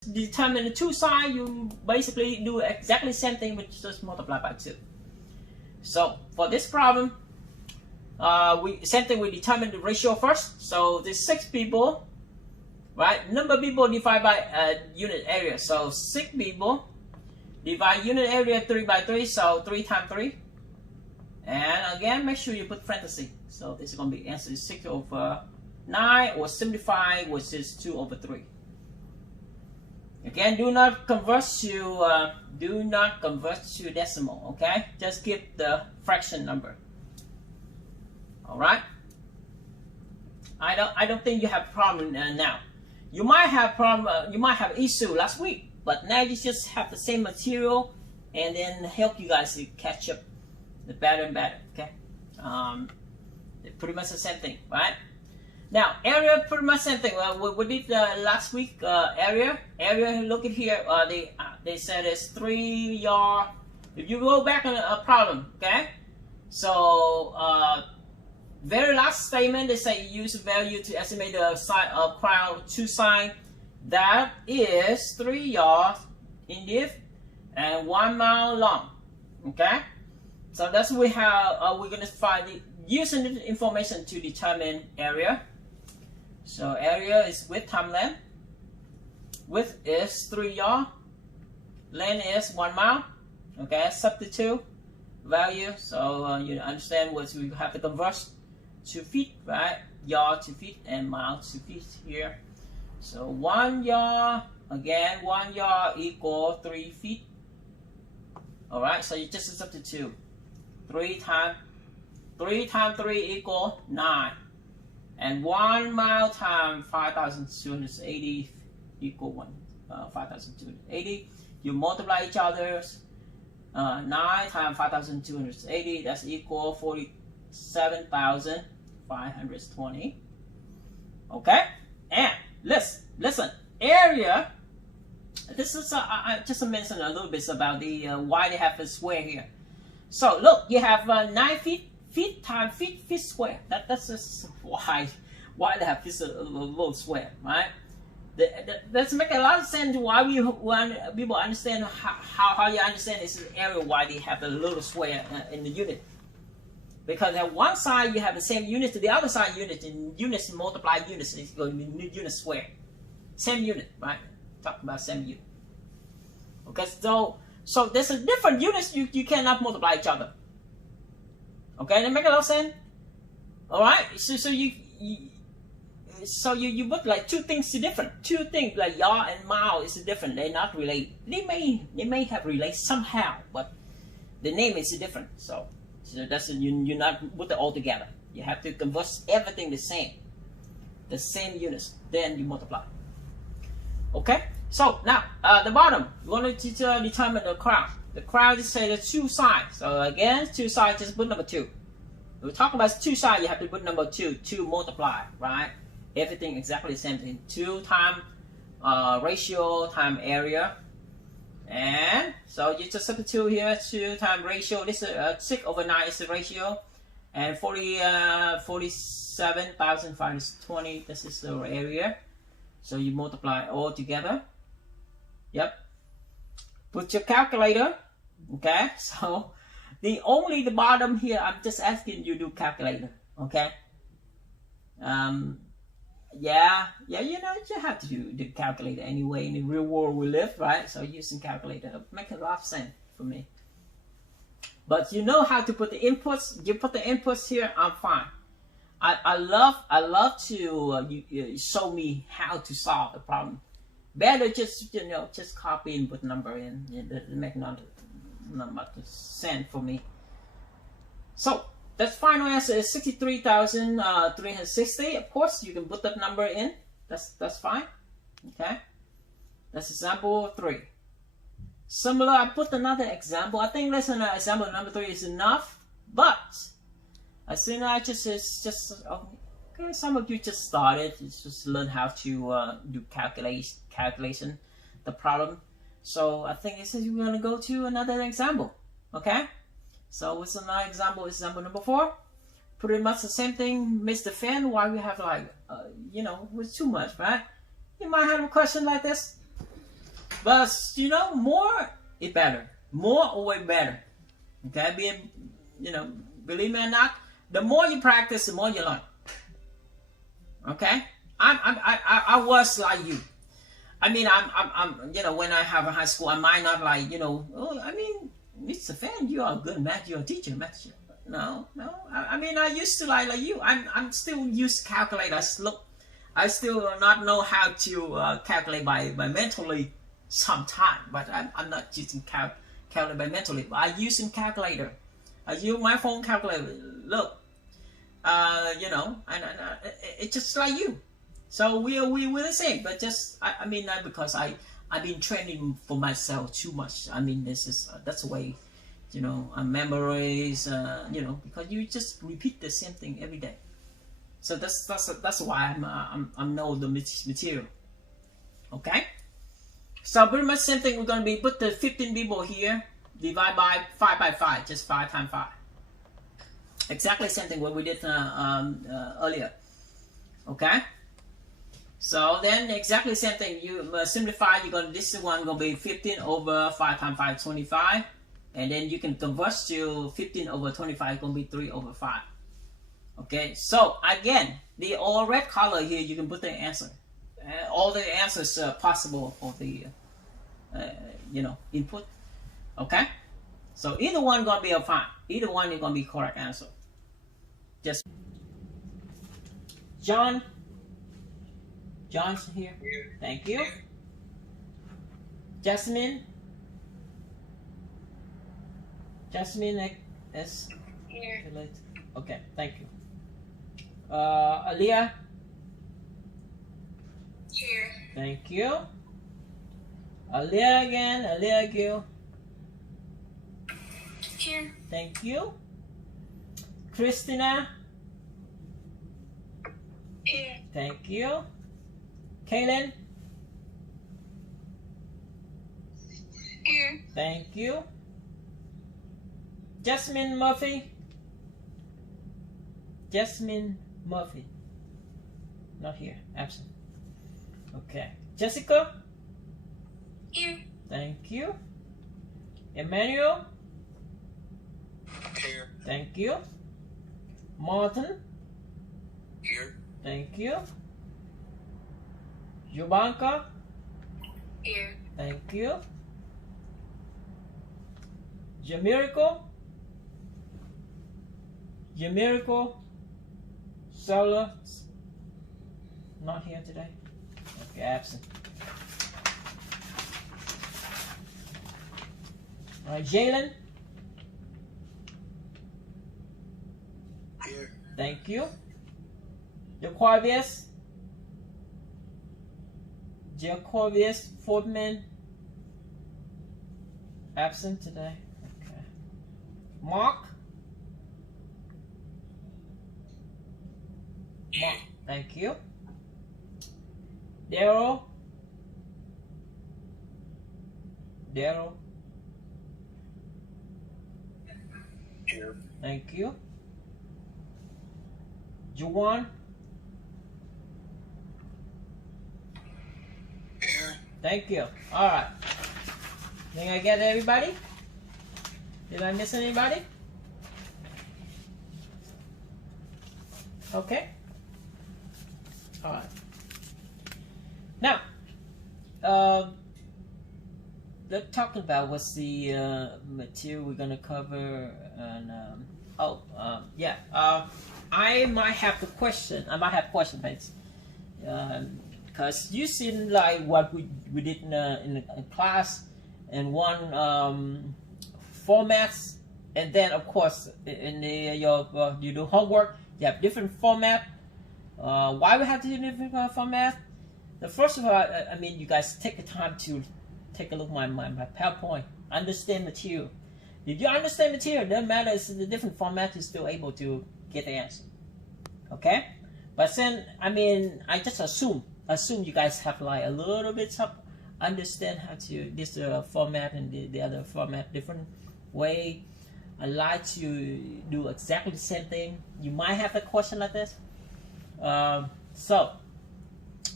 determine the two sides, you basically do exactly the same thing, but just multiply by 2. So for this problem, same thing, we determine the ratio first. So there's 6 people, right? Number of people divided by unit area. So 6 people divide unit area 3 by 3, so 3 times 3. And again, make sure you put parentheses. So this is going to be answer 6 over 9 or 75, which is 2 over 3. Again, do not convert to decimal. Okay, just keep the fraction number. All right. I don't think you have a problem now. You might have problem. You might have issue last week, but now you just have the same material, and then help you guys to catch up the better and better. Okay. Pretty much the same thing, right? Now, area, pretty much same thing. We did last week area. Look at here. They said it's 3 yard. If you go back on a problem, okay. So very last statement, they say use value to estimate the side of crowd 2 side. That is 3 yards in depth and 1 mile long. Okay. So that's what we have. We're gonna find using the information to determine area. So area is width times length. Width is 3 yards. Length is 1 mile. Okay, substitute value. So you understand what we have to convert to feet, right? Yard to feet and mile to feet here. So 1 yard, again 1 yard equal 3 feet. All right, so you just substitute 3 times 3 equal 9. And 1 mile times 5,280 equal 5,280. You multiply each other's 9 times 5,280. That's equal 47,520. Okay, and listen. Area. This is I just mentioned a little bit about the why they have a square here. So look, you have 9 feet. Feet times feet square. That's just why they have this little square, right? That's make a lot of sense why people understand how you understand this area, why they have a little square in the unit. Because at one side you have the same unit, to the other side unit, and units multiply units, it's going to be unit square. Same unit, right? Talk about same unit. Okay, so there's a different units you cannot multiply each other. Okay, that make a lot of sense. All right, so you put like 2 things different. 2 things like yard and mile is different. They're not related. They may have related somehow, but the name is different. So that's you not put it all together. You have to convert everything the same units. Then you multiply. Okay. So now the bottom, you want to determine the crowd. The crowd is say the 2 sides. So again, 2 sides, just put number 2. When we talk about 2 sides, you have to put number 2. 2 multiply, right? Everything exactly the same thing. 2 times ratio times area. And so you just substitute here 2 times ratio. This is 6 over 9 is the ratio. And 47,520, this is the area. So you multiply all together. Yep. Put your calculator. Okay, so the bottom here, I'm just asking you to do calculator. Okay. Yeah, you have to do the calculator anyway. In the real world we live, right? So using calculator make a lot of sense for me. But you know how to put the inputs. You put the inputs here, I'm fine. I love to you show me how to solve the problem. Better just just copy and put number in. It make not much sense for me. So that's final answer is 63,360. Of course, you can put that number in. That's fine. Okay. That's example 3. Similar, I put another example. I think less than example number 3 is enough. But as soon as okay, some of you just started, just learn how to do calculation, the problem. So I think we're gonna go to another example. Okay. So what's another example? Example number 4. Pretty much the same thing. Miss the fan. Why we have like with too much, right? You might have a question like this. But you know, more is better. More always better. Okay, believe me or not, the more you practice, the more you learn. Okay, I was like you. I mean, I'm when I have a high school, I might not like, Mr. Fan, you are a good math, you're a teacher, math teacher. No. I mean, I used to like you. I'm still use calculator. I still not know how to calculate by mentally sometime, but I'm not using calculate by mentally. But I using calculator. I use my phone calculator. Look, and it's just like you. So we're the same, but just I mean, not because I've been training for myself too much. I mean, that's the way, I memorize, because you just repeat the same thing every day. So that's why I'm know the material. Okay. So pretty much same thing. We're gonna be put the 15 people here, divide by 5 by 5, just 5 times 5. Exactly same thing what we did earlier. Okay. So then exactly same thing. You simplify. This one gonna be 15 over 5 times 5, 25, and then you can convert to 15 over 25. Gonna be 3 over 5. Okay. So again, the all red color here, you can put the answer. All the answers possible for the input. Okay. So either one gonna be a fine. Either one is gonna be correct answer. Just John's here. Thank you. Jasmine is Here. Okay, thank you. Aliyah. Here. Thank you. Aliyah again. Aliyah Gill. Here. Thank you. Christina. Here. Thank you. Kaylin. Here. Thank you. Jasmine Murphy. Jasmine Murphy. Not here. Absent. Okay. Jessica. Here. Thank you. Emmanuel. Here. Thank you. Martin. Here. Thank you. Jubanka. Here. Thank you. Jamirico. Solar. Not here today. Okay, absent. All right, Jalen. Here. Thank you. Jaquavius Fortman. Absent today. Okay. Mark. Thank you. Daryl. Here. Thank you. Juwan. Here. Thank you. All right. Think I get everybody? Did I miss anybody? Okay. All right. Now, let's talk about what's the material we're gonna cover. And I might have the question. I might have question, mates. Because you seen like what we did in class and one formats, and then of course in you do homework, you have different format. Why we have to do different format? The first of all, I mean, you guys take the time to take a look at my PowerPoint, understand material. If you understand material, it doesn't matter, it's the different format, you're still able to get the answer. Okay? But then, I mean, I just assume you guys have like a little bit of understand how to this format and the other format different way. I like to do exactly the same thing. You might have a question like this. So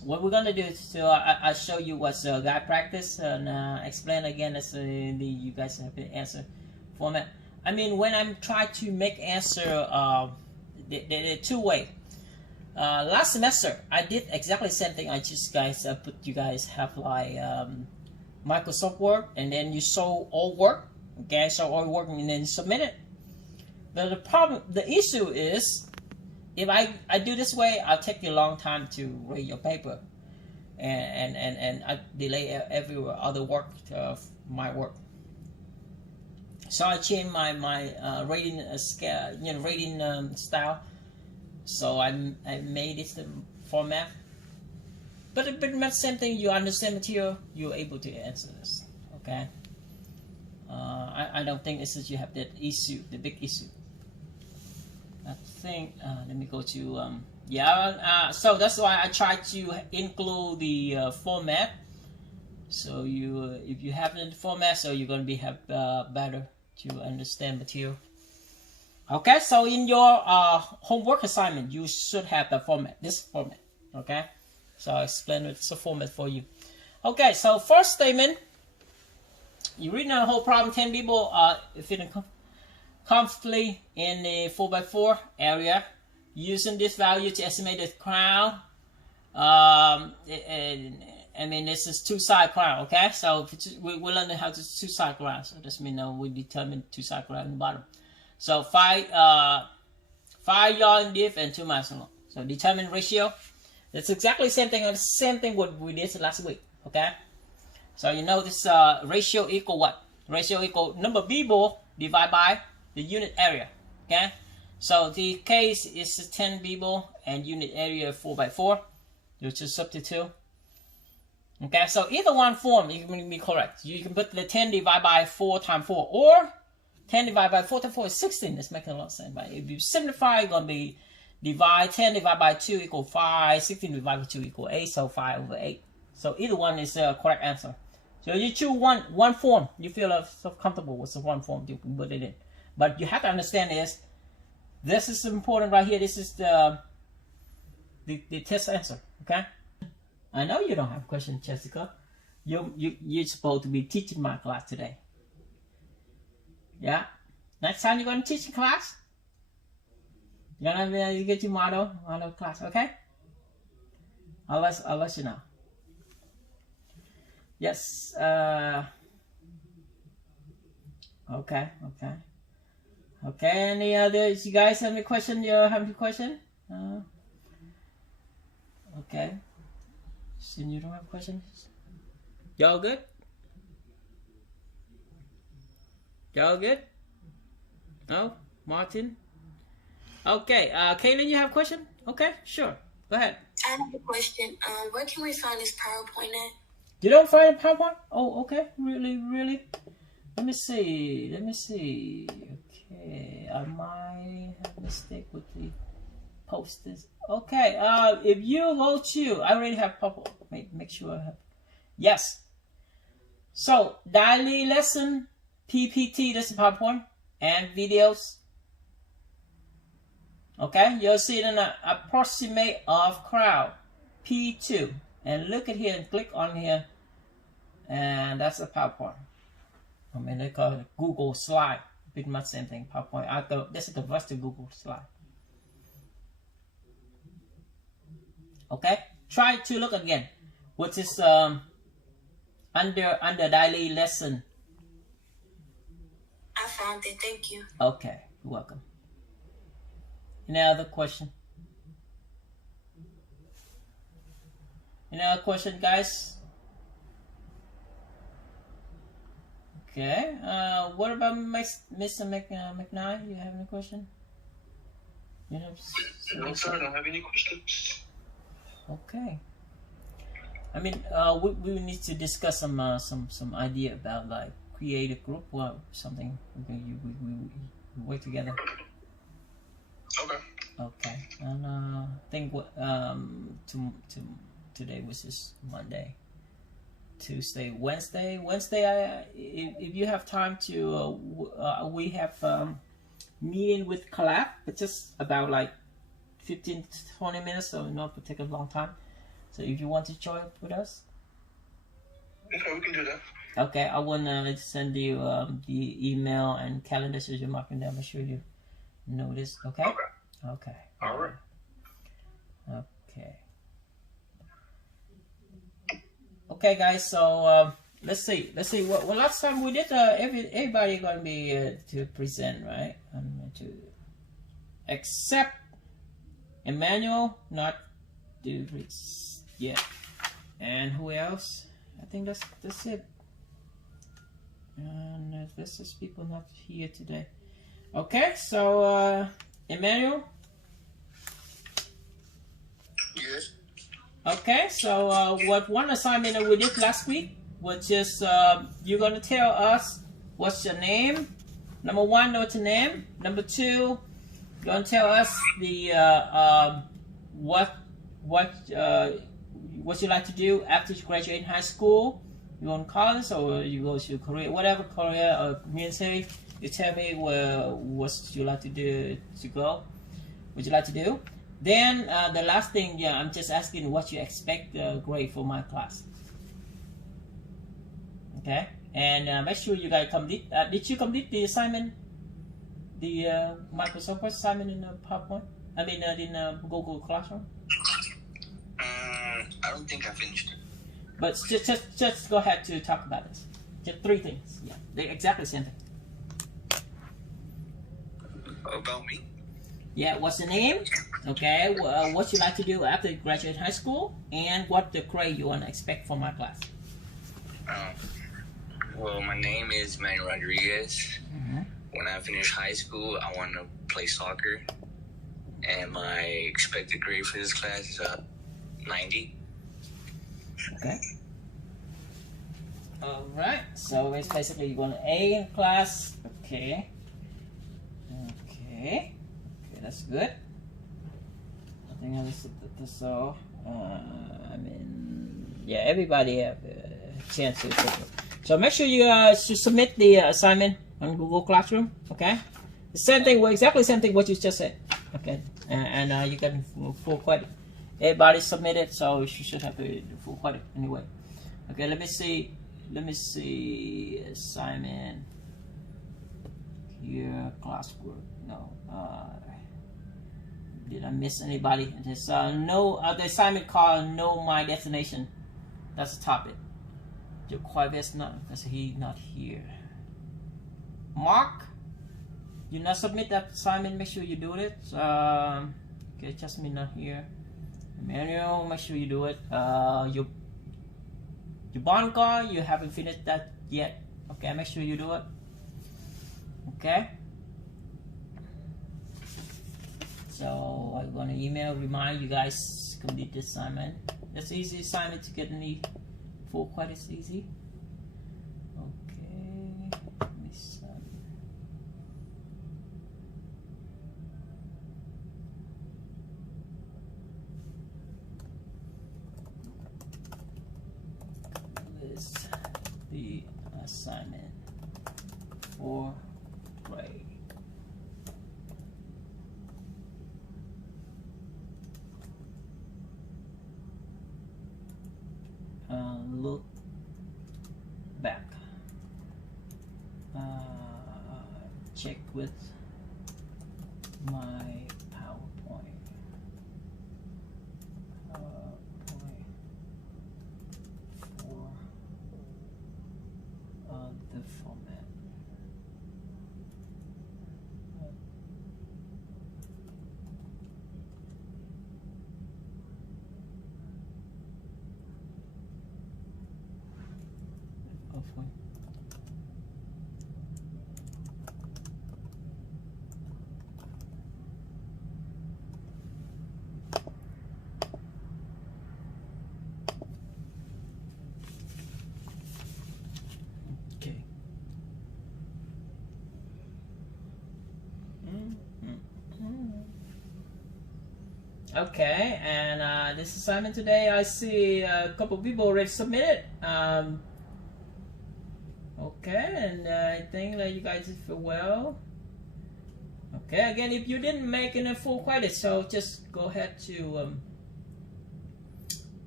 what we're gonna do is I'll show you what's guide practice and explain again as you guys have the answer format. I mean, when I'm trying to make answer, the two way. Last semester I did exactly the same thing. I just guys put you guys have like Microsoft Word, and then you show all work. Okay, so all work and then submit it. But the issue is, if I do this way, I'll take you a long time to read your paper, and I delay every other work of my work. So I changed my rating scale, rating style. So I made this format. But pretty much same thing. You understand material, you're able to answer this. Okay. I don't think this is you have that issue, the big issue. I think let me go to so that's why I try to include the format. So you if you have the format, so you're gonna be have better to understand material. Okay, so in your homework assignment, you should have the format, this format. Okay, so I'll explain what's the format for you. Okay, so first statement, you read the whole problem. 10 people fit comfortably in the 4x4 area using this value to estimate the crown. I mean, this is two-side crown. Okay, so we learn how to two-side crown. So this means we determine two-side crown in the bottom. So 5 yards in depth and 2 miles long. So determine ratio. That's exactly the same thing. The same thing what we did last week. Okay. So you know this ratio equal what? Ratio equal number of people divided by the unit area. Okay. So the case is 10 people and unit area 4x4. You just substitute. Okay. So either one form you can be correct. You can put the 10 divided by 4 times 4, or 10 divided by 4 times 4 is 16. That's making a lot of sense. But if you simplify, it's going to be divide 10 divided by 2 equal 5. 16 divided by 2 equal 8. So 5 over 8. So either one is the correct answer. So you choose one form. You feel so comfortable with the one form, you can put it in. But you have to understand this is important right here. This is the test answer. Okay. I know you don't have a question, Jessica. You're supposed to be teaching my class today. Yeah. Next time you're going to teach in class, you're gonna get your model class. Okay. I'll let you know. Yes. Okay. Any others? You guys have any question? You have any question? Okay. So you don't have questions? Y'all good? Y'all good? No? Martin? Okay. Kaylin, you have a question? Okay, sure. Go ahead. I have a question. Where can we find this PowerPoint at? You don't find a PowerPoint? Oh, okay. Really? Let me see. Okay. I might have a mistake with the posters. Okay. If you go to, I already have PowerPoint. Make sure I have. Yes. So, daily lesson, PPT, that's the PowerPoint, and videos. Okay, you'll see it in an approximate of crowd, P2. And look at here and click on here. And that's a PowerPoint. I mean, they call it Google slide. Pretty much same thing, PowerPoint. This is the rest of Google slide. Okay, try to look again. What is under daily lesson? I found it. Thank you. Okay, you're welcome. Any other question? Any other question, guys? Okay. What about Mr. McKnight? You have any question? You know, No, sir, I don't have any questions. Okay. I mean, we need to discuss some idea about like create a group or something. We work together. Okay. Okay. And I think today was just Monday, Tuesday, Wednesday. If you have time to, we have meeting with Collab. It's just about like 15 to 20 minutes, so not to take a long time. So if you want to join with us, Okay, we can do that. okay, I wanna send you the email and calendar so you're marking down. Make sure you know this. Okay. Okay. Okay. All right. Okay. Okay, guys. So let's see. What last time we did, everybody gonna be to present, right? To except Emmanuel, not do yet. And who else? I think that's it. And this is people not here today. Okay, so Emmanuel. Yes. Okay, so what one assignment that we did last week was just you're gonna tell us what's your name. Number one, what's your name. Number two, you're gonna tell us the what you like to do after you graduate in high school. You go to college or you go to Korea, whatever Korea or community. You tell me what you like to do to go. What you like to do. Then the last thing, yeah, I'm just asking what you expect grade for my class. Okay, and make sure you guys complete. Did you complete the assignment, the Microsoft assignment in the PowerPoint? I mean, in Google Classroom. I don't think I finished it. But just go ahead to talk about this. Just three things. Yeah, they're exactly the same thing. About me? Yeah, what's the name? Okay, what you like to do after you graduate high school, and what the grade you want to expect from my class. Well, my name is Manny Rodriguez. Mm-hmm. When I finish high school, I want to play soccer. And my expected grade for this class is 90. Okay. All right. So it's basically you want an A in class. Okay. Okay. Okay, that's good. I think so. I mean, yeah, everybody have a chance to take it. So make sure you should submit the assignment on Google Classroom. Okay. The same thing. Well, exactly the same thing what you just said. Okay. And you get full credit. Everybody submitted, so you should have the full credit anyway. Okay, let me see. Assignment here, classwork. No. Did I miss anybody? There's no the assignment called "Know My Destination." That's the topic. Your Quivest not because he not here. Mark, you not submit that assignment. Make sure you do it. Okay, just me not here. Emmanuel, make sure you do it. Your bond card, you haven't finished that yet. Okay, make sure you do it. Okay. So I'm gonna remind you guys complete the assignment. It's easy assignment to get any full credits easy. Okay. Let me sum. List the assignment for grade. Look back. Check with my PowerPoint. For the format. Hopefully. Okay. Okay, and this assignment today, I see a couple people already submitted. Okay, and I think that you guys did well. Okay, again, if you didn't make it a full credit, so just go ahead to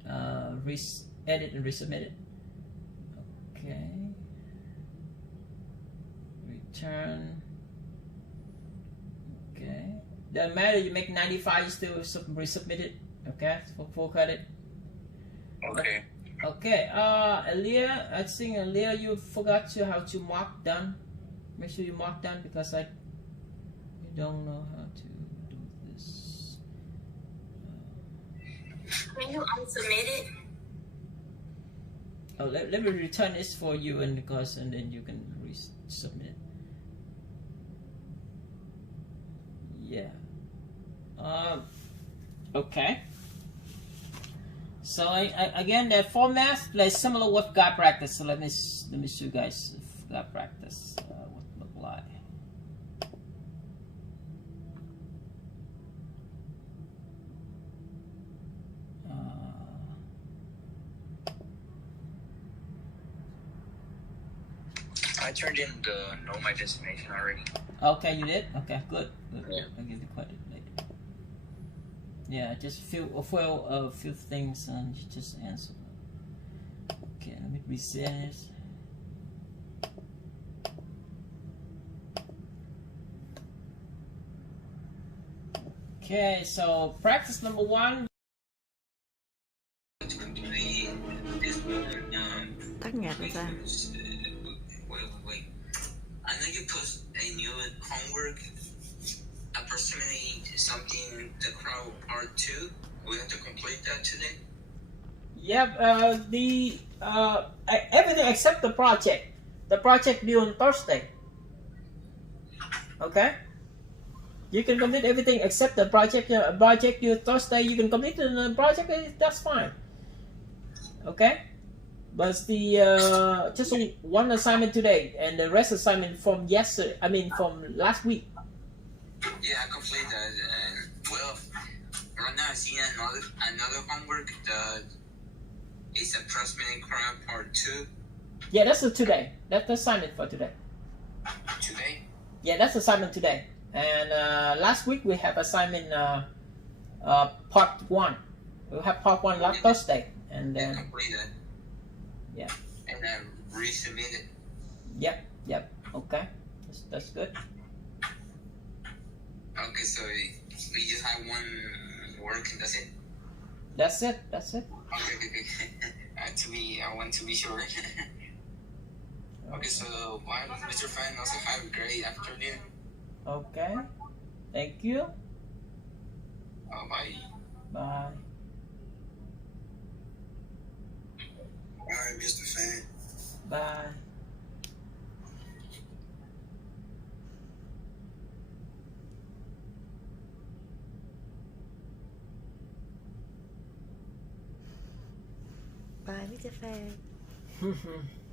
edit and resubmit it. Okay. Return. Okay. Doesn't matter. You make 95, you still resubmit it. Okay. For full credit. Okay. Okay. Aaliyah, I think Aaliyah, you forgot how to mark done. Make sure you mark done because you don't know how to do this. Can you unsubmit it? Oh, let me return this for you and then you can resubmit. Yeah. Okay. So again, the format is similar with God practice. So let me show you guys God practice what it look like. I turned in the know my destination already. Okay, you did? Okay, good. Yeah. I'll give the credit later. Yeah, just fill a few things and you just answer. Okay, let me reset this. Okay, so practice number 1. To complete this one, Tắt nhạc rồi ta. wait. I know you post a new homework, approximately something, the crowd part 2. We have to complete that today. Yep, everything except the project. The project due on Thursday. Okay? You can complete everything except the project. Project due Thursday, you can complete the project, that's fine. Okay? But the just one assignment today and the rest assignment from from last week. Yeah, I completed that, and well, right now I see another homework that is approximately crowd part 2. Yeah, that's today. That's the assignment for today. Today? Yeah, that's assignment today. And last week we have assignment part 1. We have part 1 last Thursday, and Yeah, then complete that. yeah. And then resubmit it. Yep. Okay, that's good. Okay, so we just have one work and that's it. That's it. Okay. I want to be sure. Okay, so bye, Mr. Fan. Also have a great afternoon. Okay. Thank you. Bye. Bye. Bye, Mr. Fan. Bye. Bye Mr. Fan.